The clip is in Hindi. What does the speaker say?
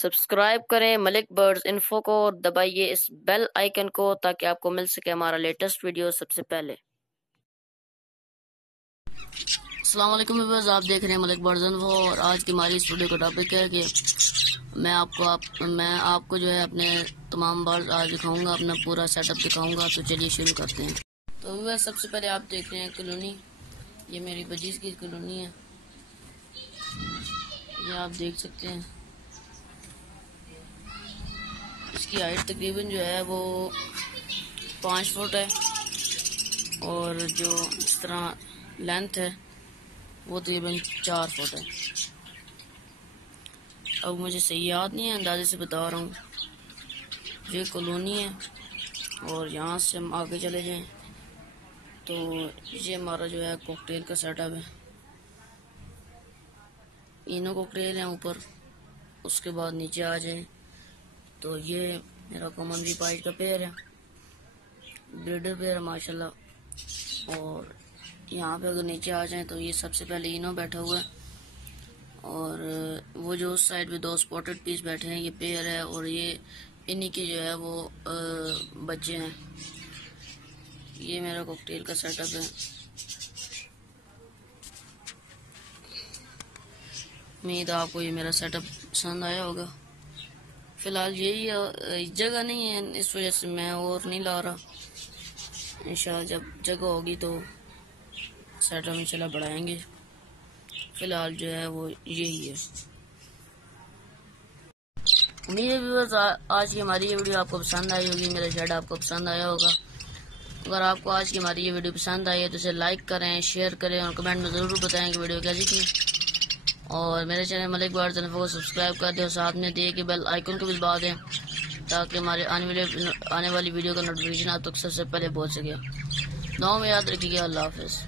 सब्सक्राइब करें मलिक बर्ड्स इन्फो को और दबाइए इस बेल आइकन को ताकि आपको मिल सके हमारा लेटेस्ट वीडियो सबसे पहले। अस्सलाम वालेकुम व्यूअर्स, आप देख रहे हैं मलिक बर्ड्स इन्फो और आज की हमारी इस वीडियो का टॉपिक है कि मैं आपको जो है अपने तमाम बर्ड्स आज दिखाऊंगा, अपना पूरा सेटअप दिखाऊंगा। तो चलिए शुरू करते हैं। तो व्यूअर्स, सबसे पहले आप देख रहे हैं कॉलोनी, ये मेरी बजीज की कॉलोनी है, ये आप देख सकते हैं। इसकी हाइट तकरीबन जो है वो 5 फुट है और जो इस तरह लेंथ है वो तकरीबन 4 फुट है। अब मुझे सही याद नहीं है, अंदाजे से बता रहा हूँ। ये कॉलोनी है और यहाँ से हम आगे चले जाएं तो ये हमारा जो है कॉकटेल का सेटअप है। इनो कॉकटेल है ऊपर, उसके बाद नीचे आ जाएं तो ये मेरा कॉमन वी पाइट का पेयर है, ब्रीडर पेयर है माशाल्लाह। और यहाँ पे अगर नीचे आ जाएं तो ये सबसे पहले इनो बैठा हुआ है और वो जो उस साइड में 2 स्पॉटेड पीस बैठे हैं ये पेयर है और ये इन्हीं की जो है वो बच्चे हैं। ये मेरा कॉकटेल का सेटअप है। उम्मीद आपको ये मेरा सेटअप पसंद आया होगा। फिलहाल यही जगह नहीं है, इस वजह से मैं और नहीं ला रहा। इंशाल्लाह जब जगह होगी तो सेटअप इंशाल्लाह बढ़ाएंगे। फिलहाल जो है वो यही है। उम्मीद है व्यूअर्स आज की हमारी ये वीडियो आपको पसंद आई होगी, मेरा शेड आपको पसंद आया होगा। अगर आपको आज की हमारी ये वीडियो पसंद आई है तो इसे लाइक करें, शेयर करें और कमेंट में ज़रूर बताएं कि वीडियो कैसी थी। और मेरे चैनल मलिक बर्ड्स इन्फो को सब्सक्राइब कर दें और साथ में दिए कि बेल आइकन को भी दबा दें ताकि हमारे आने वाली वीडियो का नोटिफिकेशन आप तक सबसे पहले पहुँच सके। दुआ में याद रखिएगा। अल्लाह हाफिज़।